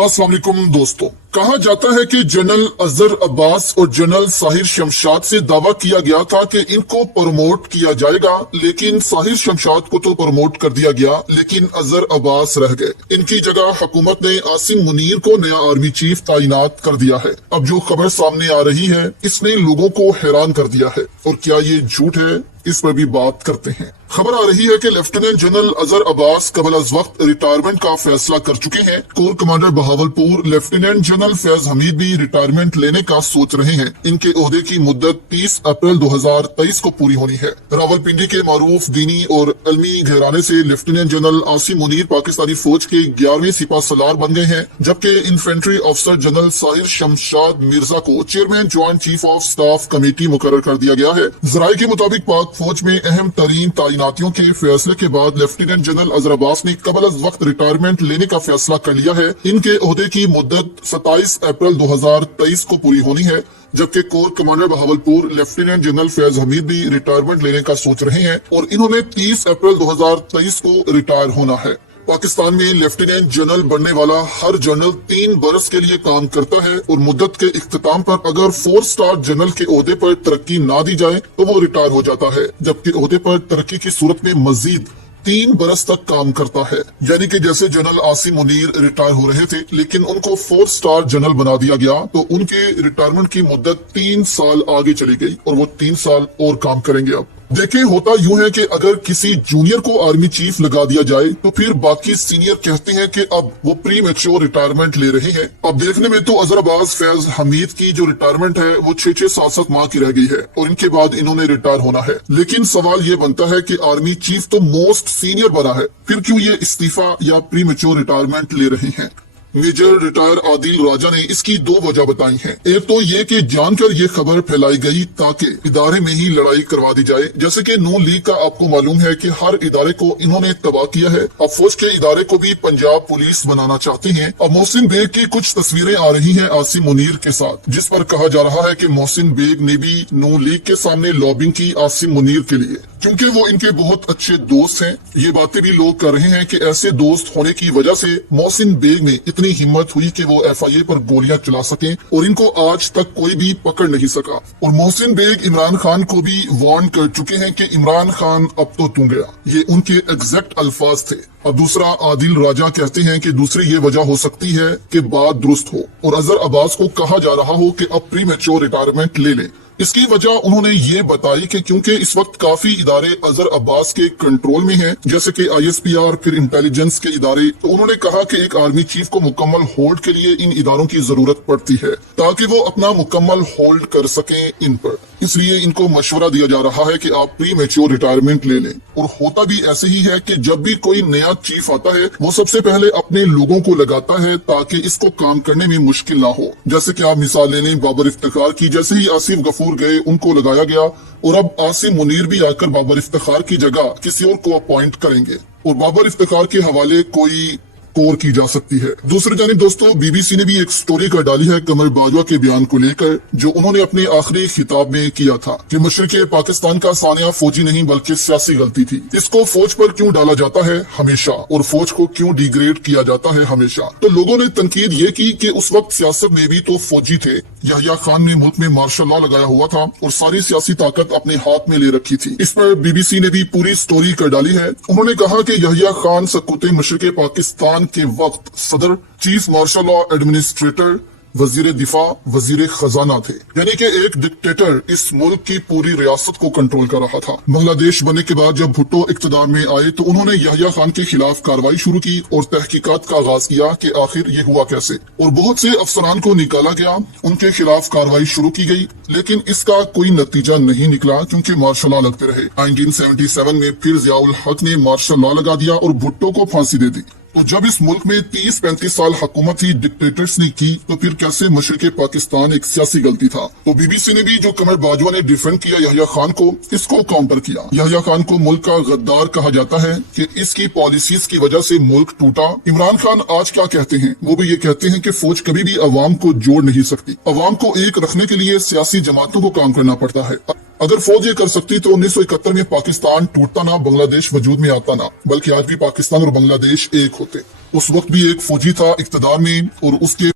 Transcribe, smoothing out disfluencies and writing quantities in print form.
अस्सलाम वालेकुम दोस्तों। कहा जाता है कि जनरल अजहर अब्बास और जनरल साहिर शमशाद से दावा किया गया था कि इनको प्रमोट किया जाएगा, लेकिन साहिर शमशाद को तो प्रमोट कर दिया गया, लेकिन अजहर अब्बास रह गए। इनकी जगह हुकूमत ने आसिम मुनीर को नया आर्मी चीफ तैनात कर दिया है। अब जो खबर सामने आ रही है, इसने लोगों को हैरान कर दिया है, और क्या ये झूठ है, इस पर भी बात करते हैं। खबर आ रही है कि लेफ्टिनेंट जनरल अजहर अब्बास कबल अज वक्त रिटायरमेंट का फैसला कर चुके हैं। Core commander Bahawalpur lieutenant general Faiz Hamid भी रिटायरमेंट लेने का सोच रहे हैं। इनके ओहदे की मुद्दत 30 अप्रैल 2023 को पूरी होनी है। रावलपिंडी के मारूफ दीनी और अलमी घराने से लेफ्टिनेंट जनरल आसिम मुनीर पाकिस्तानी फौज के 11वें सिपा सलार बन गए हैं, जबकि इन्फेंट्री अफसर जनरल साहिर शमशाद मिर्जा को chairman joint chief of staff committee मुकर्रर कर दिया गया है। जराये के मुताबिक पाक फौज में अहम तरीन तैनातियों के फैसले के बाद लेफ्टिनेंट जनरल अजहर अब्बास ने कबल अज वक्त रिटायरमेंट लेने का फैसला कर लिया है। इनके ओहदे की मुद्दत 27 अप्रैल 2023 को पूरी होनी है, जबकि core commander Bahawalpur lieutenant general Faiz Hamid भी रिटायरमेंट लेने का सोच रहे हैं और इन्होंने 30 अप्रैल 2023 को रिटायर होना है। पाकिस्तान में लेफ्टिनेंट जनरल बनने वाला हर जनरल 3 बरस के लिए काम करता है और मुद्दत के इख्तिताम पर अगर 4 स्टार जनरल के ओहदे पर तरक्की ना दी जाए तो वो रिटायर हो जाता है, जबकि ओहदे पर तरक्की की सूरत में मजीद 3 बरस तक काम करता है। यानी कि जैसे जनरल आसिम मुनीर रिटायर हो रहे थे, लेकिन उनको 4 स्टार जनरल बना दिया गया, तो उनके रिटायरमेंट की मुद्दत 3 साल आगे चली गई और वो 3 साल और काम करेंगे। अब देखिए, होता यूं है कि अगर किसी जूनियर को आर्मी चीफ लगा दिया जाए तो फिर बाकी सीनियर कहते हैं कि अब वो प्री मैच्योर रिटायरमेंट ले रहे हैं। अब देखने में तो अजहर अब्बास फैज हमीद की जो रिटायरमेंट है वो 6-6 7-7 माह की रह गई है और इनके बाद इन्होंने रिटायर होना है। लेकिन सवाल ये बनता है कि आर्मी चीफ तो मोस्ट सीनियर बना है, फिर क्यों ये इस्तीफा या प्री मैच्योर रिटायरमेंट ले रहे हैं। मेजर रिटायर आदिल राजा ने इसकी 2 वजह बताई हैं। एक तो ये कि जानकर ये खबर फैलाई गई ताकि इदारे में ही लड़ाई करवा दी जाए। जैसे कि नून लीग का आपको मालूम है कि हर इदारे को इन्होंने तबाह किया है। अब फौज के इदारे को भी पंजाब पुलिस बनाना चाहते हैं। अब मोहसिन बेग की कुछ तस्वीरें आ रही हैं आसिम मुनीर के साथ, जिस पर कहा जा रहा है कि मोहसिन बेग ने भी नून लीग के सामने लॉबिंग की आसिम मुनीर के लिए, क्योंकि वो इनके बहुत अच्छे दोस्त हैं। ये बातें भी लोग कर रहे हैं कि ऐसे दोस्त होने की वजह से मोहसिन बेग में इतनी हिम्मत हुई कि वो FIA पर गोलियां चला सकें और इनको आज तक कोई भी पकड़ नहीं सका। और मोहसिन बेग इमरान खान को भी वार्न कर चुके हैं कि इमरान खान अब तो तू गया, ये उनके एग्जैक्ट अल्फाज थे। अब दूसरा, आदिल राजा कहते हैं कि दूसरी ये वजह हो सकती है कि बात दुरुस्त हो और अजहर अब्बास को कहा जा रहा हो कि अब प्री मैच्योर रिटायरमेंट ले लें। इसकी वजह उन्होंने ये बताई कि क्योंकि इस वक्त काफी इदारे अजहर अब्बास के कंट्रोल में हैं, जैसे कि ISPR, फिर इंटेलिजेंस के इदारे, तो उन्होंने कहा कि एक आर्मी चीफ को मुकम्मल होल्ड के लिए इन इदारों की जरूरत पड़ती है ताकि वो अपना मुकम्मल होल्ड कर सकें इन पर। इसलिए इनको मशवरा दिया जा रहा है कि आप प्री मैच्योर रिटायरमेंट ले लें। और होता भी ऐसे ही है कि जब भी कोई नया चीफ आता है वो सबसे पहले अपने लोगों को लगाता है ताकि इसको काम करने में मुश्किल ना हो। जैसे कि आप मिसाल ले लें बाबर इफ्तिखार की, जैसे ही आसिफ गफूर गए उनको लगाया गया और अब आसिम मुनीर भी आकर बाबर इफ्तिखार की जगह किसी और को अपॉइंट करेंगे और बाबर इफ्तिखार के हवाले कोई कोर की जा सकती है। दूसरी जानिब दोस्तों, BBC ने भी एक स्टोरी कर डाली है कमर बाजवा के बयान को लेकर, जो उन्होंने अपने आखिरी खिताब में किया था कि मशरिक़े पाकिस्तान का सानिया फौजी नहीं बल्कि सियासी गलती थी। इसको फौज पर क्यों डाला जाता है हमेशा, और फौज को क्यों डिग्रेड किया जाता है हमेशा। तो लोगों ने तनकीद ये की कि उस वक्त सियासत में भी तो फौजी थे। यहया खान ने मुल्क में मार्शल लॉ लगाया हुआ था और सारी सियासी ताकत अपने हाथ में ले रखी थी। इस पर BBC ने भी पूरी स्टोरी कर डाली है। उन्होंने कहा कि यहया खान सकूते मशरिक़े पाकिस्तान के वक्त सदर, चीफ मार्शल लॉ एडमिनिस्ट्रेटर, वजीर दिफा, वजीर खजाना थे। यानी कि एक डिक्टेटर इस मुल्क की पूरी रियासत को कंट्रोल कर रहा था। बांग्लादेश बनने के बाद जब भुट्टो इक़्तिदार में आए तो उन्होंने यहया खान के खिलाफ कार्रवाई शुरू की और तहकीकात का आगाज किया कि आखिर ये हुआ कैसे, और बहुत से अफसरान को निकाला गया, उनके खिलाफ कार्रवाई शुरू की गई, लेकिन इसका कोई नतीजा नहीं निकला क्योंकि मार्शल लॉ लगते रहे। 1977 में फिर जियाउल हक ने मार्शल लॉ लगा दिया और भुट्टो को फांसी दे दी। तो जब इस मुल्क में 30-35 साल हुकूमत ही डिक्टेटर्स ने की तो फिर कैसे मशरिक़े पाकिस्तान एक सियासी गलती था। तो BBC ने भी जो कमर बाजवा ने डिफेंड किया यहया खान को, इसको काउंटर किया। यहया खान को मुल्क का गद्दार कहा जाता है कि इसकी पॉलिसीज की वजह से मुल्क टूटा। इमरान खान आज क्या कहते हैं, वो भी ये कहते हैं कि फौज कभी भी अवाम को जोड़ नहीं सकती। अवाम को एक रखने के लिए सियासी जमातों को काम करना पड़ता है। अगर फौज ये कर सकती तो 1971 में पाकिस्तान टूटता ना, बांग्लादेश वजूद में आता ना, बल्कि आज भी पाकिस्तान और बांग्लादेश एक होते। उस वक्त भी एक फौजी था इक्तदार में और उसके